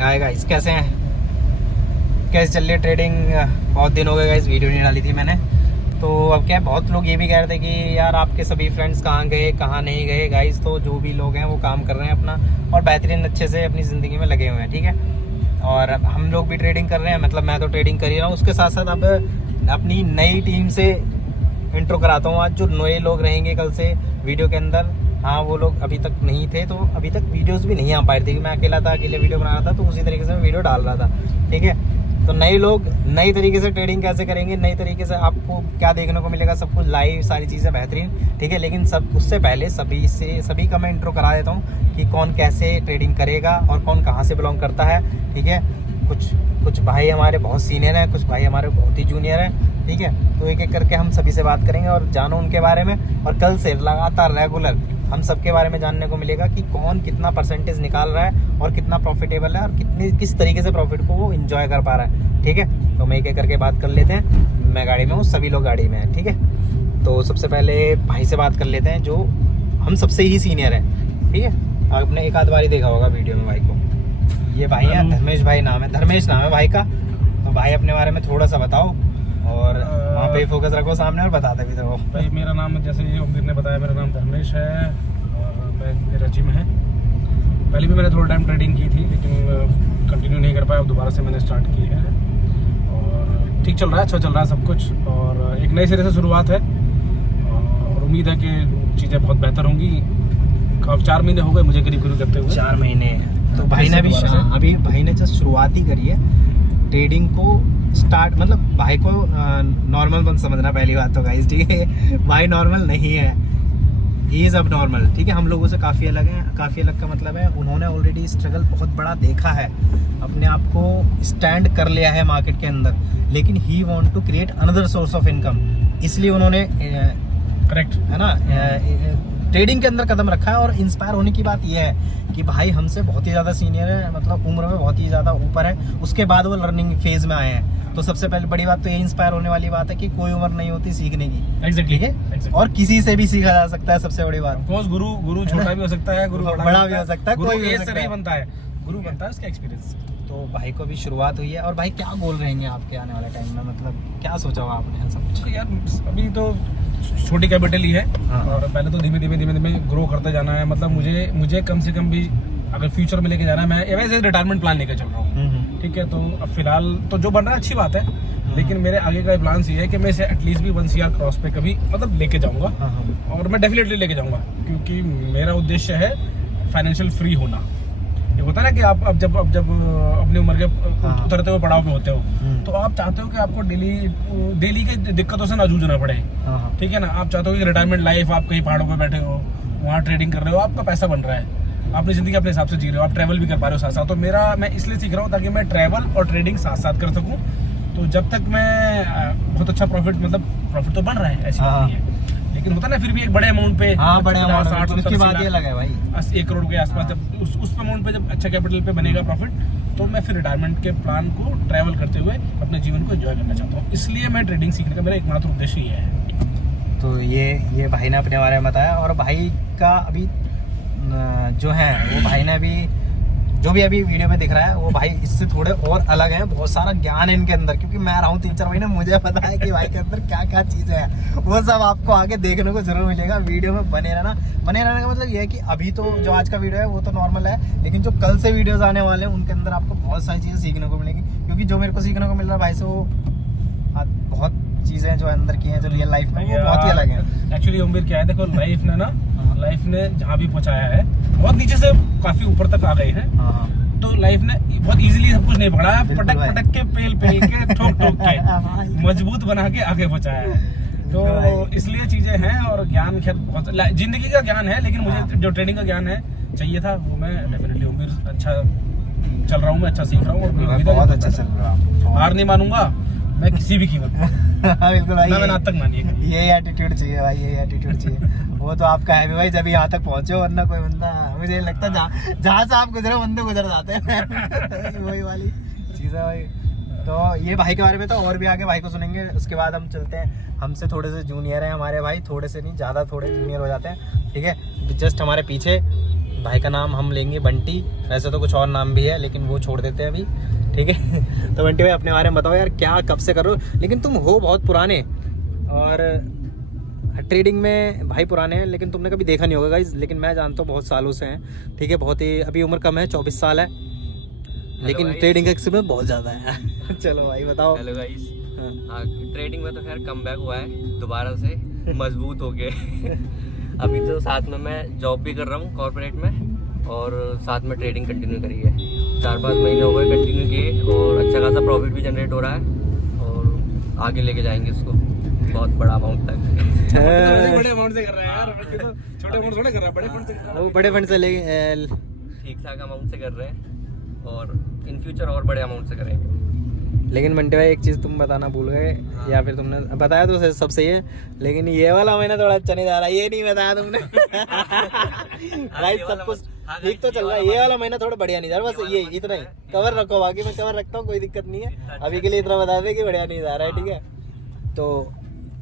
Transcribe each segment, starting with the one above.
Hi guys, कैसे हैं? कैसे चल रही है ट्रेडिंग? बहुत दिन हो गए गाइस, वीडियो नहीं डाली थी मैंने। तो अब क्या है, बहुत लोग ये भी कह रहे थे कि यार आपके सभी फ्रेंड्स कहाँ गए, कहाँ नहीं गए गाइस। तो जो भी लोग हैं वो काम कर रहे हैं अपना और बेहतरीन अच्छे से अपनी ज़िंदगी में लगे हुए हैं, ठीक है। और हम लोग भी ट्रेडिंग कर रहे हैं, मतलब मैं तो ट्रेडिंग कर ही रहा हूँ। उसके साथ साथ अब अपनी नई टीम से इंट्रो कराता हूँ। आज जो नए लोग रहेंगे कल से वीडियो के अंदर, हाँ वो लोग अभी तक नहीं थे, तो अभी तक वीडियोस भी नहीं आ पाए थे कि मैं अकेला था, अकेले वीडियो बना रहा था, तो उसी तरीके से मैं वीडियो डाल रहा था, ठीक है। तो नए लोग नई तरीके से ट्रेडिंग कैसे करेंगे, नई तरीके से आपको क्या देखने को मिलेगा, सब कुछ लाइव, सारी चीज़ें बेहतरीन, ठीक है। लेकिन सब उससे पहले सभी का मैं इंट्रो करा देता हूँ कि कौन कैसे ट्रेडिंग करेगा और कौन कहाँ से बिलोंग करता है, ठीक है। कुछ भाई हमारे बहुत सीनियर हैं, कुछ भाई हमारे बहुत ही जूनियर हैं, ठीक है। तो एक एक करके हम सभी से बात करेंगे और जानो उनके बारे में। और कल से लगातार रेगुलर हम सबके बारे में जानने को मिलेगा कि कौन कितना परसेंटेज निकाल रहा है और कितना प्रॉफिटेबल है और किस तरीके से प्रॉफिट को वो एंजॉय कर पा रहा है, ठीक है। तो मैं एक एक करके बात कर लेते हैं। मैं गाड़ी में हूँ, सभी लोग गाड़ी में हैं, ठीक है। तो सबसे पहले भाई से बात कर लेते हैं जो हम सबसे ही सीनियर हैं, ठीक है। आपने एक आध बार ही देखा होगा वीडियो में भाई को। ये भाई है धर्मेश भाई, नाम है धर्मेश, नाम है भाई का। तो भाई अपने बारे में थोड़ा सा बताओ और वहाँ पे फोकस रखो सामने और बताते भी रहो। भाई मेरा नाम, जैसे उम्मीद ने बताया, मेरा नाम धर्मेश है और मैं मेरा जिम है। पहले भी मैंने थोड़ा टाइम ट्रेडिंग की थी लेकिन कंटिन्यू नहीं कर पाया, अब दोबारा से मैंने स्टार्ट की है और ठीक चल रहा है, अच्छा चल रहा है सब कुछ। और एक नए सिरे से शुरुआत है और उम्मीद है कि चीज़ें बहुत बेहतर होंगी। काफ़ी 4 महीने हो गए मुझे करीब करते हुए। 4 महीने। तो भाई ने अभी भाई ने जस्ट शुरुआत ही करी है ट्रेडिंग को स्टार्ट। मतलब भाई को नॉर्मल मत समझना पहली बात तो गाइस, ठीक है। भाई नॉर्मल नहीं है, ही इज़ अब नॉर्मल, ठीक है। हम लोगों से काफ़ी अलग है। काफ़ी अलग का मतलब है उन्होंने ऑलरेडी स्ट्रगल बहुत बड़ा देखा है, अपने आप को स्टैंड कर लिया है मार्केट के अंदर। लेकिन he want to create another source of income, इसलिए उन्होंने करेक्ट है ना ट्रेडिंग के अंदर कदम रखा है। और इंस्पायर होने की बात यह है कि भाई हमसे बहुत ही ज़्यादा सीनियर है, मतलब उम्र में बहुत ही ज़्यादा ऊपर है। उसके बाद वो लर्निंग फेज में आए हैं। तो सबसे पहले बड़ी बात तो ये इंस्पायर होने वाली बात है कि कोई उम्र नहीं होती सीखने की, एग्जैक्टली, ठीक है। और किसी से भी सीखा जा सकता है, सबसे बड़ी बात। गुरु छोटा भी हो सकता है, गुरु बड़ा भी हो सकता है, गुरु कोई भी हो एज से सकता नहीं है। बनता है, गुरु बनता है उसका एक्सपीरियंस। तो भाई को अभी शुरुआत हुई है। और भाई क्या गोल रहेंगे आपके आने वाले टाइम में, मतलब क्या सोचा हुआ आपने सब कुछ? यार अभी तो छोटी कैपिटल ही है और पहले तो धीमे धीमे ग्रो करते जाना है। मतलब मुझे कम से कम भी अगर फ्यूचर में लेके जाना है, मैं वैसे रिटायरमेंट प्लान लेकर चल रहा हूँ, ठीक है। तो अब फिलहाल तो जो बन रहा है अच्छी बात है, लेकिन मेरे आगे का प्लान ये है कि मैं इसे एटलीस्ट भी 1 CR क्रॉस पे कभी मतलब लेके जाऊंगा। और मैं डेफिनेटली लेके जाऊंगा क्योंकि मेरा उद्देश्य है फाइनेंशियल फ्री होना। ये होता है ना कि आप अब जब अपनी उम्र के उतरते हुए पड़ाव पे होते हो, तो आप चाहते हो कि आपको डेली की दिक्कतों से ना जूझना पड़े, ठीक है ना। आप चाहते हो कि रिटायरमेंट लाइफ, आप कहीं पहाड़ों पे बैठे हो, वहाँ ट्रेडिंग कर रहे हो, आपका पैसा बन रहा है, अपनी जिंदगी अपने हिसाब से जी रहे हो, आप ट्रैवल भी कर पा रहे हो साथ साथ। तो मैं इसलिए सीख रहा हूँ ताकि मैं ट्रैवल और ट्रेडिंग साथ साथ कर सकूँ। तो जब तक मैं बहुत अच्छा प्रॉफिट तो बन रहा है, ऐसी बात नहीं है, लेकिन होता ना फिर भी एक बड़े अमाउंट पे, बड़े अमाउंट, उसकी बात ये लगा भाई 1 करोड़ के आसपास, जब उस अमाउंट पे जब अच्छा कैपिटल पे बनेगा प्रॉफिट, तो मैं फिर रिटायरमेंट के प्लान को ट्रैवल करते हुए अपने जीवन को एंजॉय करना चाहता हूँ। इसलिए मैं ट्रेडिंग सीखने का मेरा एकमात्र उद्देश्य ये है। तो ये भाई ने अपने बारे में बताया। और भाई का अभी जो है वो भाई ने अभी जो भी अभी वीडियो में दिख रहा है वो भाई इससे थोड़े और अलग हैं। बहुत सारा ज्ञान है इनके अंदर, क्योंकि मैं रहा हूँ 3-4 महीने, मुझे पता है कि भाई के अंदर क्या क्या चीज़ें हैं। वो सब आपको आगे देखने को जरूर मिलेगा। वीडियो में बने रहना का मतलब ये है कि अभी तो जो आज का वीडियो है वो तो नॉर्मल है, लेकिन जो कल से वीडियोस आने वाले हैं उनके अंदर आपको बहुत सारी चीज़ें सीखने को मिलेगी। क्योंकि जो मेरे को सीखने को मिल रहा है भाई से, वो बहुत चीज़ें जो अंदर की हैं, जो रियल लाइफ में, वो बहुत ही अलग है। एक्चुअली उम्मीद क्या है, देखो लाइफ ने जहाँ भी पहुँचाया है, बहुत नीचे से काफी ऊपर तक आ गए हैं। तो लाइफ ने बहुत इजीली सब कुछ नहीं पढ़ा है, पटक के पेल के ठोक के मजबूत बना के आगे पहुँचाया है। तो इसलिए चीजें हैं। और ज्ञान खैर बहुत जिंदगी का ज्ञान है, लेकिन मुझे जो ट्रेनिंग का ज्ञान है चाहिए था, वो मैं डेफिनेटली उम्मीद अच्छा चल रहा हूँ, मैं अच्छा सीख रहा हूँ और बहुत अच्छा चल रहा है। हार नहीं मानूंगा मैं किसी भी कीमत बिल्कुल भाई, मैंने आज तक मानी है। यही एटीट्यूड चाहिए भाई, यही एटीट्यूड चाहिए। वो तो आपका है भी भाई, जब यहाँ तक पहुंचे, वरना कोई बंदा, मुझे लगता है जहाँ से आप गुजरे बंदे गुजर जाते हैं। वही वाली चीज़ है भाई। तो ये भाई के बारे में तो और भी आगे भाई को सुनेंगे। उसके बाद हम चलते हैं, हमसे थोड़े से जूनियर हैं हमारे भाई, थोड़े से नहीं ज़्यादा, थोड़े जूनियर हो जाते हैं, ठीक है। जस्ट हमारे पीछे भाई का नाम हम लेंगे बंटी, वैसे तो कुछ और नाम भी है लेकिन वो छोड़ देते हैं अभी, ठीक है। तो बंटी भाई अपने बारे में बताओ यार, क्या कब से कर रहे हो, लेकिन तुम हो बहुत पुराने और ट्रेडिंग में भाई पुराने हैं, लेकिन तुमने कभी देखा नहीं होगा गाइस, लेकिन मैं जानता हूँ बहुत सालों से हैं, ठीक है। बहुत ही अभी उम्र कम है, 24 साल है, लेकिन ट्रेडिंग का एक्सपीरियंस बहुत ज़्यादा है। चलो भाई बताओ। Hello guys. हाँ, ट्रेडिंग में तो खैर कम बैक हुआ है दोबारा से, मजबूत हो गए। अभी तो साथ में मैं जॉब भी कर रहा हूँ कॉर्पोरेट में, और साथ में ट्रेडिंग कंटिन्यू करी है। 4-5 महीने हो गए कंटिन्यू किए, और अच्छा खासा प्रॉफिट भी जनरेट हो रहा है, और आगे लेके जाएंगे इसको बहुत बड़ा अमाउंट तक। बड़े अमाउंट से कर रहे हैं यार, तो छोटे अमाउंट थोड़े कर रहा है, बड़े फंड से कर रहा है। वो बड़े फंड से ले ठीक ठाक अमाउंट से कर रहे हैं, और इन फ्यूचर और बड़े अमाउंट से करेंगे। लेकिन मंटे भाई एक चीज़ तुम बताना भूल गए, या फिर तुमने बताया तो सब सही है, लेकिन ये वाला महीना थोड़ा अच्छा नहीं जा रहा, ये नहीं बताया तुमने। भाई सब कुछ ठीक तो चल रहा है, ये वाला महीना थोड़ा बढ़िया नहीं जा रहा, बस ये इतना ही कवर रखो, बाकी मैं कवर रखता हूँ, कोई दिक्कत नहीं है। अभी के लिए इतना बता दे कि बढ़िया नहीं जा रहा है, ठीक है। तो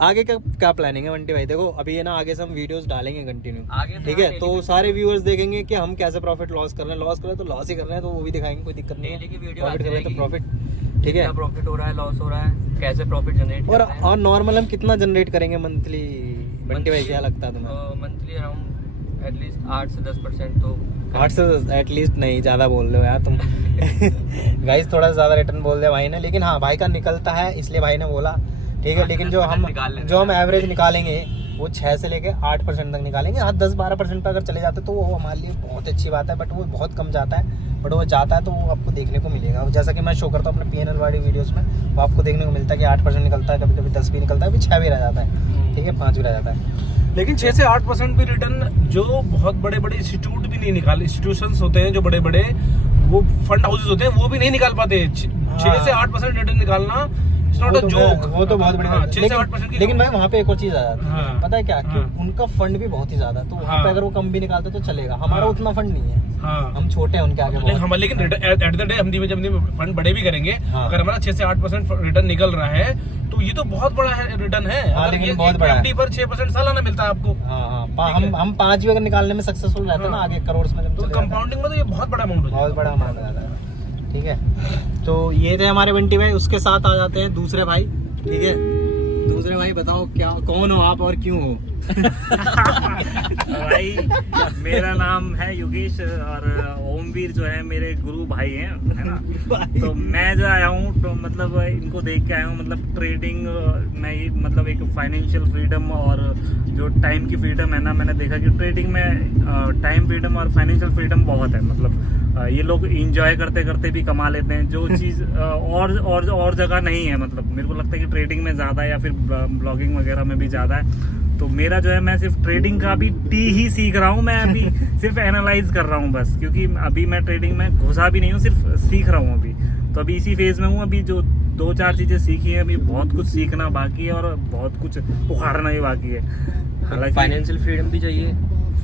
आगे का क्या प्लानिंग है बंटी भाई? देखो अभी है ना, आगे से हम वीडियोस डालेंगे कंटिन्यू, ठीक है, तो सारे व्यूअर्स देखेंगे कि हम कैसे प्रॉफिट लॉस कर रहे हैं, लॉस कर रहे हैं तो लॉस ही कर रहे हैं, तो वो भी दिखाएंगे, कोई दिक्कत नहीं है। प्रॉफिट कर रहे हैं तो प्रॉफिट, ठीक है, प्रॉफिट हो रहा है, लॉस हो रहा है, कैसे प्रॉफिट जनरेट और नॉर्मल हम कितना जनरेट करेंगे मंथली बंटी भाई, क्या लगता है तुम्हें? मंथली अराउंड एटलीस्ट 8 से 10% तो 8 से 10 एटलीस्ट, नहीं ज़्यादा बोल रहे हो यार तुम। गाइस थोड़ा ज़्यादा रिटर्न बोल दिया भाई ने, लेकिन हाँ भाई का निकलता है इसलिए भाई ने बोला, ठीक है। लेकिन जो हम एवरेज निकालेंगे वो 6 से लेके 8% तक निकालेंगे। हाँ 10-12% पर अगर चले जाते तो वो हमारे लिए बहुत अच्छी बात है, बट वो बहुत कम जाता है, बट वो जाता है तो वो आपको देखने को मिलेगा। जैसा कि मैं शो करता हूँ अपने PNL वाली वीडियोज़ में, वो आपको देखने को मिलता है कि 8% निकलता है, कभी कभी 10 भी निकलता है, अभी 6 भी रह जाता है, ठीक है, 5 भी रह जाता है। लेकिन 6 से 8% भी रिटर्न जो बहुत बड़े बड़े इंस्टीट्यूट भी नहीं निकाल, इंस्टीट्यूशंस होते हैं जो बड़े बड़े वो फंड हाउसेस होते हैं, वो भी नहीं निकाल पाते। 6 से 8% रिटर्न निकालना इट्स नॉट अ जोक, वो तो बहुत बढ़िया। 6 से 8%। लेकिन भाई वहाँ पे एक और चीज़ आ जाती है, हाँ, पता है क्या, कि हाँ, उनका फंड भी बहुत ही ज्यादा है, तो वहाँ हाँ, पे अगर वो कम भी निकालते तो चलेगा, हमारा हाँ, उतना फंड नहीं है, हाँ, हम छोटे हैं उनके आगे बहुत। लेकिन एट द डे हम धीमे धीमे फंड बड़े भी करेंगे। हाँ, अगर हमारा 6 से 8% रिटर्न निकल रहा है तो ये तो बहुत बड़ा रिटर्न है। हाँ, अगर लेकिन ये बहुत बड़ा FD पर 6% सालाना मिलता है आपको। हाँ, हम 5 भी अगर निकालने में सक्सेसफुल रहते हैं ना, आगे करोड़ में जब तो चले जाते हैं, कंपाउंडिंग में तो ये बहुत बड़ा अमाउंट हो जाता है, बहुत बड़ा अमाउंट आ जाता है, ठीक है। तो ये थे हमारे बंटी भाई, उसके साथ आ जाते हैं दूसरे भाई, ठीक है। दूसरे भाई बताओ क्या, कौन हो आप और क्यों हो? भाई मेरा नाम है योगेश, और ओमवीर जो है मेरे गुरु भाई हैं, है ना। तो मैं जो आया हूँ तो मतलब इनको देख के आया हूँ, मतलब ट्रेडिंग में ये मतलब एक फाइनेंशियल फ्रीडम और जो टाइम की फ्रीडम है ना, मैंने देखा कि ट्रेडिंग में टाइम फ्रीडम और फाइनेंशियल फ्रीडम बहुत है। मतलब ये लोग इंजॉय करते करते भी कमा लेते हैं, जो चीज़ और जगह नहीं है। मतलब मेरे को लगता है कि ट्रेडिंग में ज़्यादा या फिर ब्लॉगिंग वगैरह में भी ज़्यादा है। तो मेरा जो है, मैं सिर्फ ट्रेडिंग का भी ही सीख रहा हूँ, मैं अभी सिर्फ एनालाइज कर रहा हूँ बस, क्योंकि अभी मैं ट्रेडिंग में घुसा भी नहीं हूँ, सिर्फ सीख रहा हूँ अभी। तो अभी इसी फेज में हूँ, अभी जो 2-4 चीज़ें सीखी हैं, अभी बहुत कुछ सीखना बाकी है और बहुत कुछ उखाड़ना भी बाकी है। हालांकि फाइनेंशियल फ्रीडम भी चाहिए,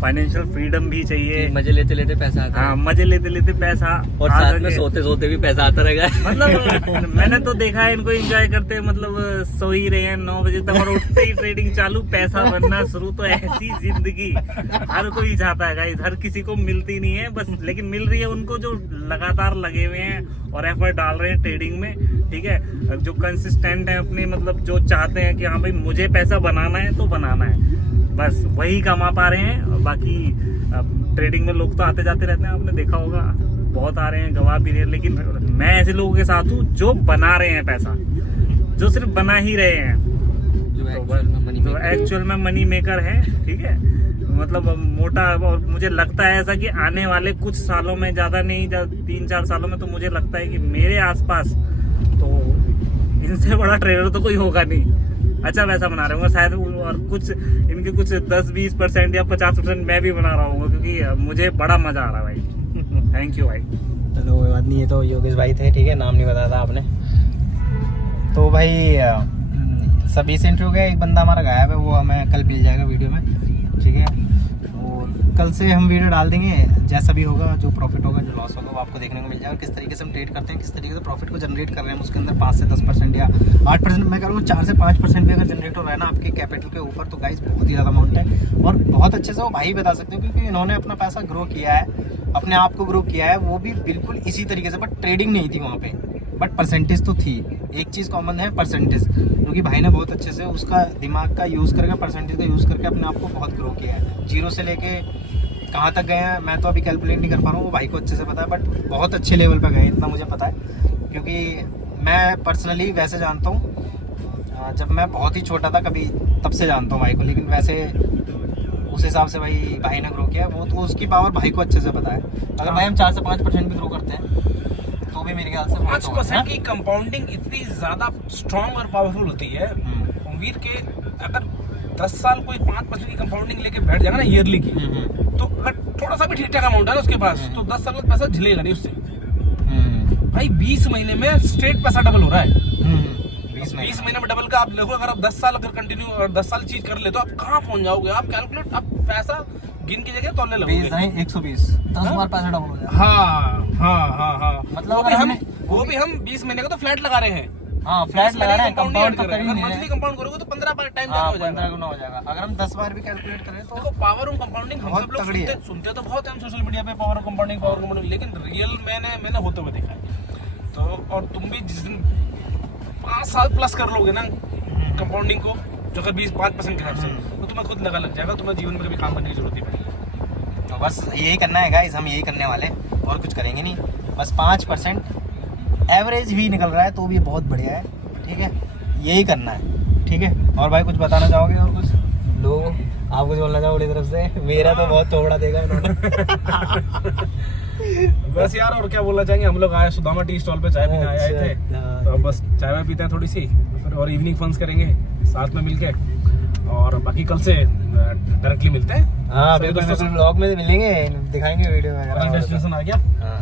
फाइनेंशियल फ्रीडम भी चाहिए, मजे लेते लेते पैसा आता है। हाँ, मजे लेते लेते पैसा, और साथ में सोते सोते भी पैसा आता रहेगा। मतलब मैंने तो देखा है इनको एंजॉय करते, मतलब सो ही रहे हैं 9 बजे तक और उठते ही ट्रेडिंग चालू, पैसा बनना शुरू। तो ऐसी जिंदगी हर कोई चाहता है गाइस, हर किसी को मिलती नहीं है बस, लेकिन मिल रही है उनको जो लगातार लगे हुए हैं और एफर्ट डाल रहे हैं ट्रेडिंग में, ठीक है, जो कंसिस्टेंट है अपने, मतलब जो चाहते हैं कि हाँ भाई मुझे पैसा बनाना है तो बनाना है, बस वही कमा पा रहे हैं। और बाकी ट्रेडिंग में लोग तो आते जाते रहते हैं, आपने देखा होगा, बहुत आ रहे हैं, गवा भी रहे हैं, लेकिन मैं ऐसे लोगों के साथ हूँ जो बना रहे हैं पैसा, जो सिर्फ बना ही रहे हैं, जो एक्चुअल में मनी मेकर है, ठीक है। मतलब मोटा, और मुझे लगता है ऐसा कि आने वाले कुछ सालों में, ज़्यादा नहीं, 3-4 सालों में, तो मुझे लगता है कि मेरे आसपास तो इनसे बड़ा ट्रेडर तो कोई होगा नहीं। अच्छा पैसा बना रहे होंगे शायद, और कुछ इनके कुछ 10-20% या 50% मैं भी बना रहा हूँ, क्योंकि मुझे बड़ा मजा आ रहा है भाई। थैंक यू भाई। चलो कोई बात नहीं, ये तो योगेश भाई थे, ठीक है, नाम नहीं बताया था आपने। तो भाई सभी से इंटरव्यू गया, एक बंदा हमारा गायब है, वो हमें कल मिल जाएगा वीडियो में, ठीक है। और कल से हम वीडियो डाल देंगे, जैसा भी होगा, जो प्रॉफिट होगा, जो लॉस होगा, वो आपको देखने को मिल जाएगा। और किस तरीके से हम ट्रेड करते हैं, किस तरीके से प्रॉफिट को जनरेट कर रहे हैं, उसके अंदर 5 से 10% या 8%, मैं करूँगा 4 से 5% भी अगर जनरेट हो रहा है ना आपके कैपिटल के ऊपर, तो गाइस बहुत ही ज़्यादा अमाउंट है। और बहुत अच्छे से वो भाई बता सकते हो, क्योंकि इन्होंने अपना पैसा ग्रो किया है, अपने आप को ग्रो किया है, वो भी बिल्कुल इसी तरीके से। बट ट्रेडिंग नहीं थी वहाँ पे, बट परसेंटेज तो थी। एक चीज़ कॉमन है, परसेंटेज, क्योंकि भाई ने बहुत अच्छे से उसका दिमाग का यूज़ करके, परसेंटेज का यूज़ करके अपने आप को बहुत ग्रो किया है। जीरो से लेके कहाँ तक गए हैं मैं तो अभी कैलकुलेट नहीं कर पा रहा हूँ, वो भाई को अच्छे से पता है, बट बहुत अच्छे लेवल पे गए, इतना मुझे पता है। क्योंकि मैं पर्सनली वैसे जानता हूँ, जब मैं बहुत ही छोटा था कभी, तब से जानता हूँ भाई को, लेकिन वैसे उस हिसाब से भाई ने ग्रो किया है, वो तो उसकी पावर भाई को अच्छे से पता है। अगर भाई हम 4 से 5% भी ग्रो करते हैं तो भी मेरे ख्याल से 5% की कंपाउंडिंग इतनी ज्यादा स्ट्रांग और पावरफुल होती है उम्मीद के। अगर 10 साल कोई 5% की कंपाउंडिंग लेके बैठ जाएगा ना ईयरली की, तो अगर थोड़ा सा भी ठीक ठाक अमाउंट है ना उसके पास, तो 10 साल का पैसा झिलेगा नहीं उससे। भाई 20 महीने में स्ट्रेट पैसा डबल हो रहा है। 20 महीने में डबल का आप देखो, अगर आप 10 साल अगर कंटिन्यू और 10 साल चीज कर ले तो आप कहाँ पहुंच जाओगे? आप कैलकुलेट, आप पैसा गिन की जगह तोड़ने लगोगे। 120 10 बार पैसा डबल हो जाएगा। हाँ मतलब वो भी हम 20 महीने का तो फ्लैट लगा रहे हैं। हाँ, फ्लैट लगा रहे हैं, कंपाउंड तो कर ही नहीं मंथली रहे। कंपाउंड करोगे तो 15 बार टाइम हाँ, हो जाएगा। 15 गुना हो जाएगा। अगर हम 10 बार भी कैलकुलेट करें तो देखो, पावर ऑफ कंपाउंडिंग हम बहुत सब लोग तगड़ी है। सुनते तो बहुत हैं सोशल मीडिया पे, पावर ऑफ कंपाउंडिंग, लेकिन रियल मैंने होते हुए देखा है। तो और तुम भी जिस दिन 5 साल प्लस कर लोगे ना कंपाउंडिंग को, जो अगर 5% के हिसाब से, तो तुम्हें खुद लग जाएगा, तुम्हें जीवन में कभी काम करने की जरूरत नहीं पड़ेगी। तो बस यही करना है गाइस, हम यही करने वाले हैं और कुछ करेंगे नहीं। बस 5% एवरेज भी निकल रहा है तो भी बहुत बढ़िया है, ठीक है, यही करना है, ठीक है। और भाई कुछ बताना चाहोगे? और कुछ लोग आप कुछ बोलना चाहोगे मेरी तरफ से? मेरा तो बहुत तोड़ा देगा उन्होंने। बस यार, और क्या बोलना चाहेंगे, हम लोग आए सुदामा टी स्टॉल पे चाय पीने आए थे, तो अब बस चाय में पीते हैं थोड़ी सी, फिर और इवनिंग फंस करेंगे साथ में मिलके, और बाकी कल से डायरेक्टली मिलते हैं। हाँ बिल्कुल, ब्लॉग में मिलेंगे, दिखाएंगे वीडियो में। डेस्टिनेशन आ गया। हाँ।